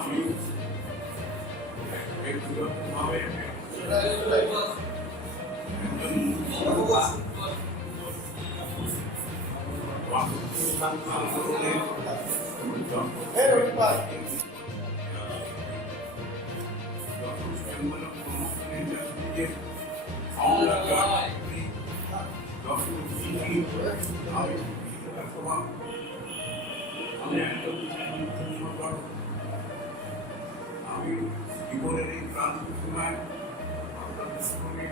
আমি ব্যক্তিগতভাবে আমি জীবনের এই প্রান্ত সময় আপনাদের সঙ্গে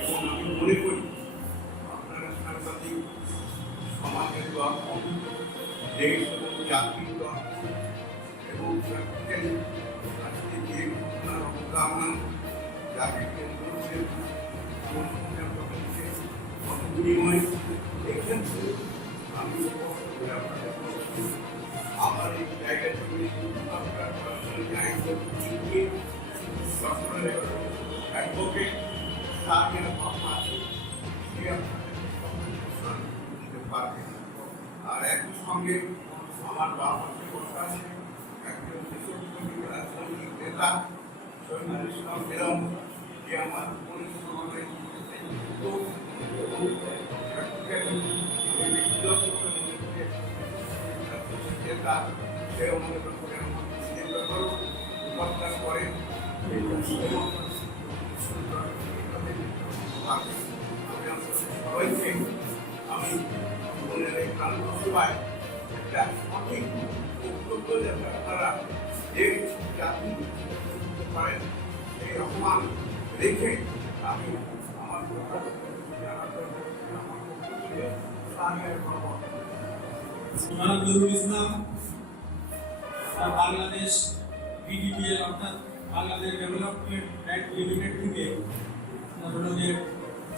এবং আমি মনে করি আপনারা সাংবাদিক সমাজের দর্পণ দেশ এবং জাতির দর্পণ এবং আজকে যে ঘটনার অবদান যাকে কেন্দ্র করে বিনিময় দেখেন আমি স্পষ্ট করে আপনাদের আমার এই জায়গা থেকে আপনার অ্যাডভোকেট তাদের ভাবনা আছে সে আপনাদের দিতে পারবে। আর একই সঙ্গে আমার বাবা কথা আছে একজন দেশপ্রেমী রাজনৈতিক নেতা শহীদুল ইসলাম বেগম যে আমার পরিশ্রমের করেন আমি জীবনের এই প্রান্ত সভায় একটা সঠিক বক্তব্য যাতে আপনারা যে জাতি করতে পারেন সেই অপমান রেখে আমি আমার ইসলাম বাংলাদেশ বিডিপিএল অর্থাৎ বাংলাদেশ ডেভেলপমেন্ট ব্যাংক লিমিটেড থেকে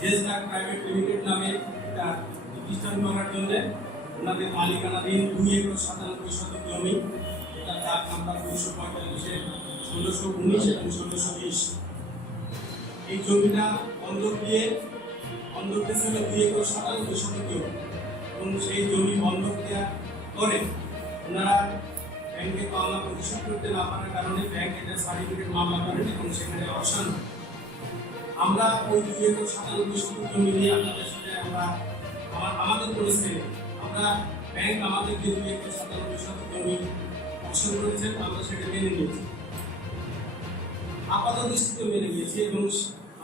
জেসডাক প্রাইভেট লিমিটেড নামে একটা প্রতিষ্ঠান করার জন্য ওনাদের মালিকানাধীন 2 একর 97 শতক জমি, এটা চার নাম্বার 245-এর 1619 এবং 1620। এই জমিটা বন্ধক দিয়ে বন্ধক দিয়েছিল 2 একর 97 শতক জমি এবং সেই জমি বন্ধক দেওয়ার পরে ওনারা ব্যাংকে পাওনা পরিশোধ করতে না পারার কারণে ব্যাংক এটা সার্টিফিকেট মামলা করেন এবং সেখানে অবসান। আমরা ওই 2 একর 97 শতক জমি নিয়ে আপনাদের সাথে আমাদের পরিস্থিতি আমরা ব্যাংক আমাদের যে 2 একর 97 শতক জমি অবসান করেছেন আমরা সেটা মেনে নিয়েছি, আপাতত দৃষ্টিতে মেনে নিয়েছি এবং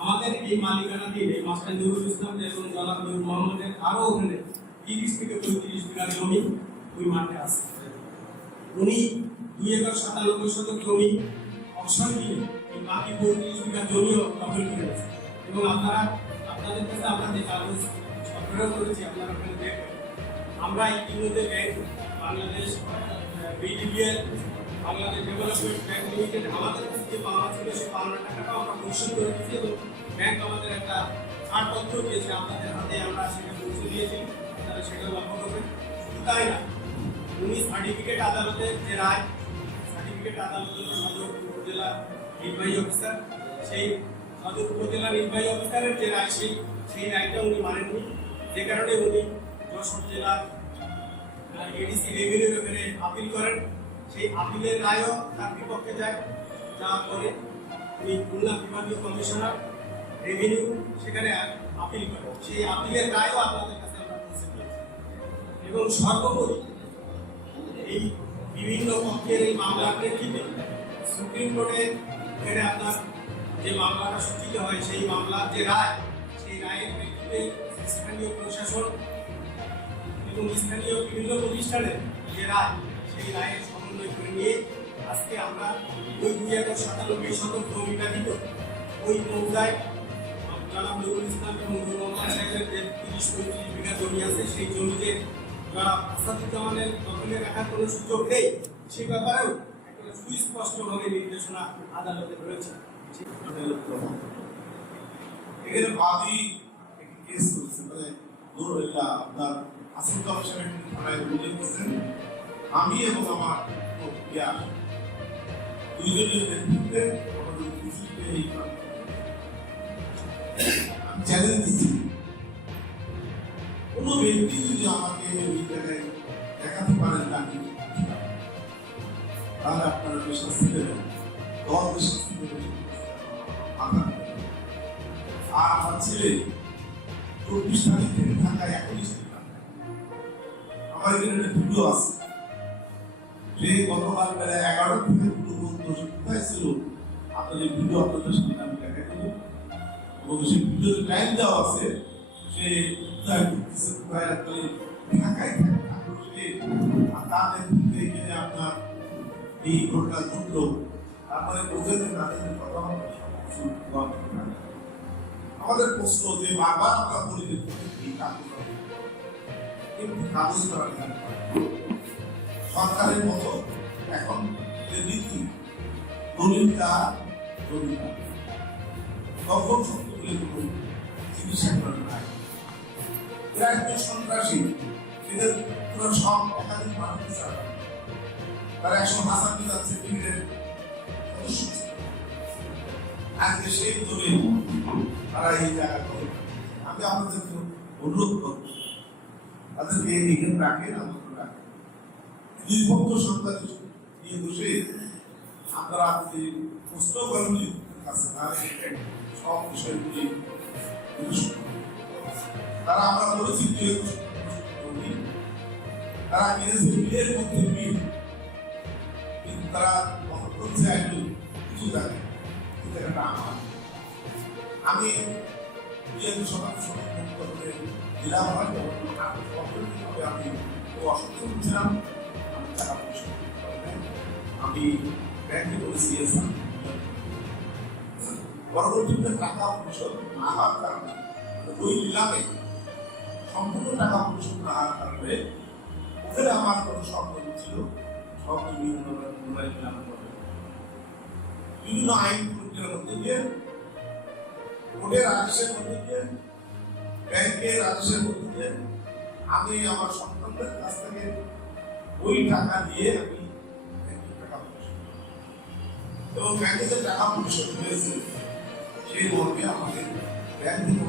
আমাদের এই মালিকানাধীন এই মাস্টার নুরুল ইসলাম এবং জনাব নূর মোহাম্মদের আরও ওখানে 30 থেকে 35 বিঘা জমি ওই মাঠে আছে। উনি 2 একর 97 শতক জমি অবসর দিয়ে এই বাকি 35 বিঘা জমিও দখল করে আছে এবং আপনাদের কাছে আমরা যে কাগজ সরবরাহ করেছি আপনারা ওখানে দেখবেন। আমরা ইতিমধ্যে bank Bangladesh BDPL Bangladesh development bank limited আমাদের কাছে যে পাওনা ছিল সেই পাওনা টাকাটাও আমরা পরিশোধ করে দিয়েছি এবং ব্যাংক আমাদের একটা ছাড়পত্র দিয়েছে আপনাদের হাতে আমরা সেটা পৌঁছে দিয়েছি, আপনারা সেটা লক্ষ্য করবেন। শুধু তাই না, উনি সার্টিফিকেট আদালতের যে রায়, সার্টিফিকেট আদালতের সদর উপজেলা নির্বাহী অফিসার, সেই সদর উপজেলা নির্বাহী অফিসারের যে রায় সেই রায়টা উনি মানেননি, যে কারণে উনি যশোর জেলার এডিসি রেভিনিউ এখানে আপিল করেন। সেই আপিলের রায়ও তার বিপক্ষে যায়, যাওয়ার পরে উনি খুলনা বিভাগীয় কমিশনার রেভিনিউ সেখানে আপিল করেন। সেই আপিলের রায়ও আপনাদের কাছে আমরা পৌঁছে দিয়েছি এবং সর্বোপরি এই বিভিন্ন পক্ষের এই মামলার প্রেক্ষিতে সুপ্রিম কোর্টে এখানে আপনার যে মামলাটা সূচিত হয় সেই মামলার যে রায়, সেই রায়ের প্রেক্ষিতে স্থানীয় প্রশাসন এবং স্থানীয় বিভিন্ন প্রতিষ্ঠানের যে রায়, সেই রায়ের সমন্বয় করে নিয়ে আজকে আমরা ওই 2 একর 97 শতক জমি ব্যতীত ওই মৌজায় জনাব নুরুল ইসলাম এবং নূর মোহাম্মদ সাহেবের যে 30-35 বিঘা জমি আছে সেই জমিতে জনাব আসাদুজ্জামানের দখলে রাখার কোনো সুযোগ নেই, সেই ব্যাপারেও একটা সুস্পষ্টভাবে নির্দেশনা আদালতে রয়েছে। এখানে বাদী কেস করেছে, মানে আপনার আসল সাহেব থানায় অভিযোগ করছেন আমি এবং আমার ইয়ার দুইজনের নেতৃত্বে আমাদের কৃষিতে এই আমি চ্যালেঞ্জ দিচ্ছি কোনো ব্যক্তি যদি আমাকে ওই জায়গায় দেখাতে পারেন না তাহলে আপনারা শাস্তি দেবেন দল শাস্তি দেবেন আর আমার ছেলে 24 তারিখ থেকে ঢাকায় 19 তারিখ আমার এখানে ভিডিও আছে যে গতকাল বেলা 11 থেকে পুরো বন্ধু কোথায় ছিল আপনাদের ভিডিও আপনাদের সামনে আমি দেখাই দেবো এবং সেই ভিডিওতে টাইম দেওয়া আছে সে ঢাকায় থাকে আর তাদের এখানে আপনার এই ঘটনা ঘটলো তারপরে বোঝেন তাদের কথা আমাদের প্রশ্ন যে বারবার আমরা বলি যে কি কাগজ কিন্তু কাগজ করা সরকারের মতো এখন যে নীতি দলিলটা তখন সত্যগুলি কোনো চিকিৎসা করেন নাই এরা একটু সন্ত্রাসী এদের পুরো সব একাধিক মানুষ তারা একশো হাসান যাচ্ছে ক্রিকেটের সদস্য আজকে সেই দলিল তারা এই জায়গা করে আমি আপনাদেরকে অনুরোধ করব তাদেরকে এখানে রাখেন আমন্ত্রণ রাখেন দুই পক্ষ সরকার নিয়ে বসে আপনারা যদি প্রশ্ন করেন কাছে তাহলে সব বিষয়গুলি তারা আমরা বলেছি যে তারা কিনেছে বিলের মধ্যে বিল কিন্তু তারা বহন করছে একটু কিছু জানে এটা আমার আমি দিলাম হয়তো আমি অসুস্থ ছিলাম আমি টাকা পয়সা আমি ব্যাংকে করেছি পরবর্তীতে টাকা পরিশোধ না হওয়ার কারণে ওই নিলামে সম্পূর্ণ টাকা পরিশোধ না হওয়ার কারণে ওখানে আমার কোনো সম্পত্তি ছিল সব বিভিন্ন আইন প্রক্রিয়ার মধ্যে দিয়ে কোর্টের আদেশের মধ্যে দিয়ে ব্যাংকের আদেশের মধ্যে দিয়ে আমি আমার সন্তানদের কাছ থেকে ওই টাকা দিয়ে আমি টাকা পরিশোধ এবং ব্যাংকে যে টাকা পরিশোধ হয়েছে সেই মর্মে আমাদের ব্যাংক থেকে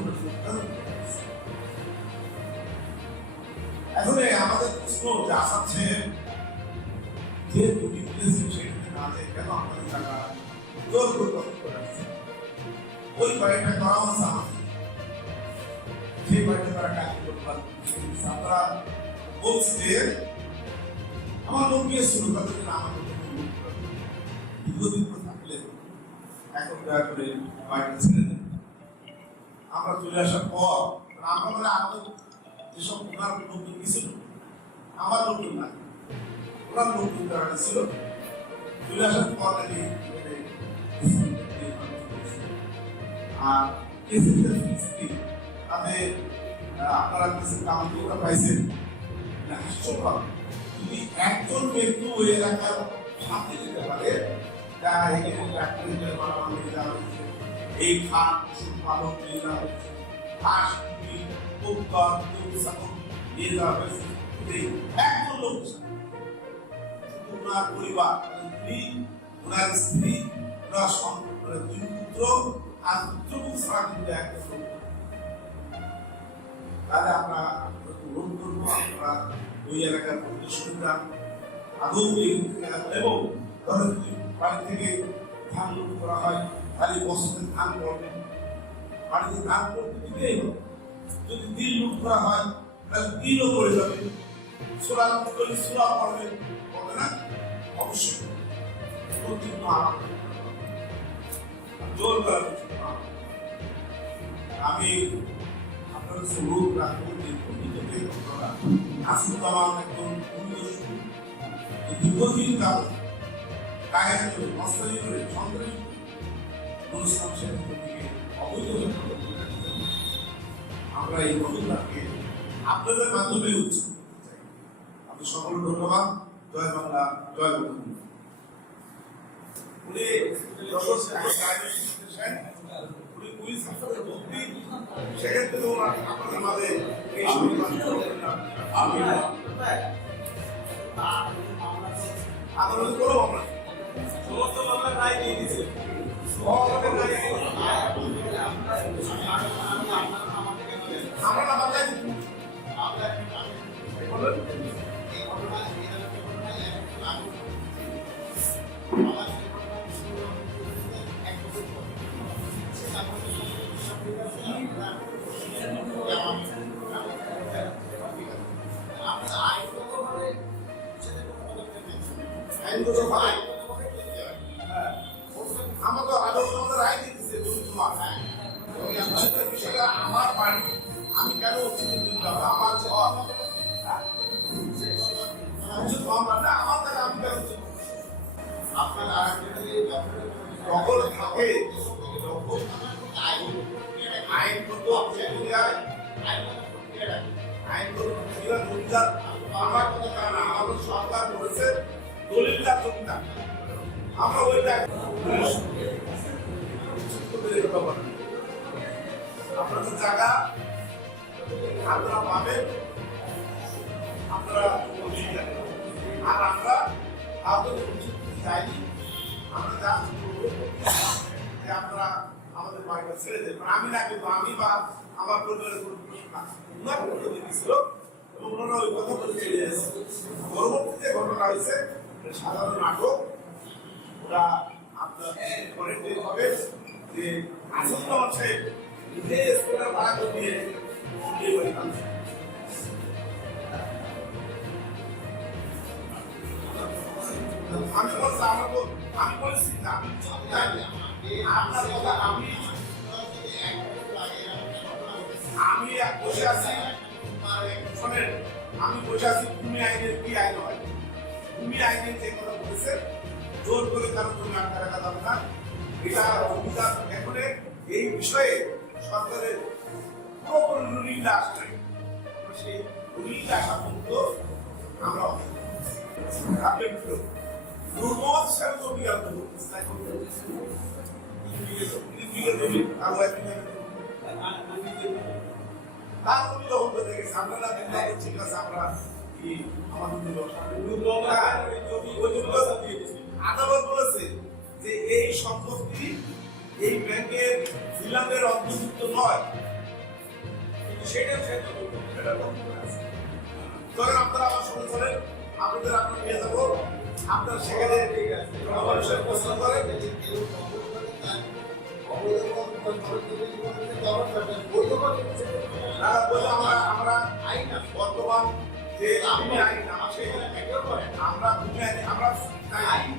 এখন আমাদের প্রশ্ন যে আসাচ্ছে যে দুটি দিয়েছেন সেখানে না যায় কেন আমাদের টাকা জোর করে দখল করে রাখছে ওই বাড়িটা করা হচ্ছে আমাদের সেই বাড়িটা তারা কাজ করতে পারবে আমরা বলছি যে আমার লোক গিয়েছিল তাদেরকে আমাদের দীর্ঘদিন থাকলে এখন দয়া করে বাড়িটা ছেড়ে দেন আমরা চলে আসার পর আমরা বলে আমাদের যেসব ওনার লোকজন গেছিল আমার লোকজন না ওনার লোকজন যারা ছিল চলে আসার পর নাকি আর তাতে আপনারা কামরা পাইছেন হাস্যকর যদি একজন ব্যক্তি ওই এলাকার সাথে যেতে পারে যারা এখানে এই খাট পশু পালক নিয়ে যাওয়া হয়েছে হাঁস নিয়ে যাওয়া হয়েছে একজন লোক ওনার পরিবার ওনার স্ত্রী ওনার দুই পুত্র আর পুত্রবধূ ছাড়া কিন্তু একটা লোক তাহলে আমরা অনুরোধ করবো আমরা ওই এলাকার সুবিধা আদৌ এবং ধরেন যদি বাড়ি থেকে ধান লুট করা হয় তাহলে বছরের ধান করবেন বাড়িতে ধান করতে দিতেই হবে যদি দিল লুট করা হয় তাহলে দিলও পড়ে যাবে সোলা লুট করলে সোলা পড়বে হবে না অবশ্যই কিন্তু জোর করা উচিত আমি আপনার অনুরোধ রাখবো যে আসলে আমার একজন দীর্ঘদিন কাল কাহিনী করে মস্তানি করে সন্ত্রাসী অনুষ্ঠান সেখান থেকে অবৈধ আমরা এই অভিজ্ঞতাকে আপনাদের মাধ্যমে উচ্চ আপনি সকল ধন্যবাদ জয় বাংলা জয় বঙ্গবন্ধু উনি পুলিশ হাসপাতালে ভর্তি, সেক্ষেত্রে তো আপনাদের মাঝে এই সংবাদ আমি আন্দোলন করবো আমরা সমস্ত মামলার রায় দিয়ে দিয়েছে। আমরা না বাংলায় আমার তো আদালত আমাদের রায় দিতেছে তোমার বিষয়টা আমার বাড়ি, আমি কেন আমার আমার দ্বারা আমি কেন আপনার সকল থাকে আইনগত আমার কথা তা না, আমাদের সরকার করেছে দলিলটা চুক্তা, আমরা ওইটা আপনাদের জায়গা আপনারা পাবেন, আপনারা আর আমরা আপনাদের উচিত চাইনি, আমরা যা করবো যে আপনারা আমাদের বাড়িটা ছেড়ে দেবেন। আমি না, কিন্তু আমি বা আমার পরিবারের কোনো প্রশ্ন না, উনার পরিবার দিয়েছিল এবং ওনারা ওই কথা বলে চলে এসেছে। পরবর্তীতে ঘটনা হয়েছে সাধারণ নাটক, ওরা আপনার পরে হবে যে আসল সাহেব নিজে স্কুলের ভাড়া দিয়ে বাড়ি পাচ্ছে। আমি বলছি আমি বলেছি না, আপনার কথা আমি বসে আছি, শোনেন, আমি বসে আছি ভূমি আইনের কি আইন হয়, ভূমি আইনের যে কথা বলেছে জোর করে কারো জমি আটকা রাখা যাবে না, এটা অভিযান এখন এই বিষয়ে সরকারের পুরোপুরি রুলিংটা আসছে, সেই রুলিংটা আসা পর্যন্ত আমরা দুর্মত হিসাবে জমি আনতে তার জমি দখল করে দেখেছি আমরা না, ঠিক আছে আমরা আদালত বলেছে যে এই সম্পত্তি এই ব্যাংকের নিলামের অন্তর্ভুক্ত নয়, সেটা তখন আপনারা আমার সঙ্গে চলেন, আপনাদের আপনার নিয়ে যাবো, আপনার সেখানে জনগণের প্রশ্ন করেন, আমরা আইন বর্তমান যে আমি আইন আমরা ভূমি আইন আমরা আইন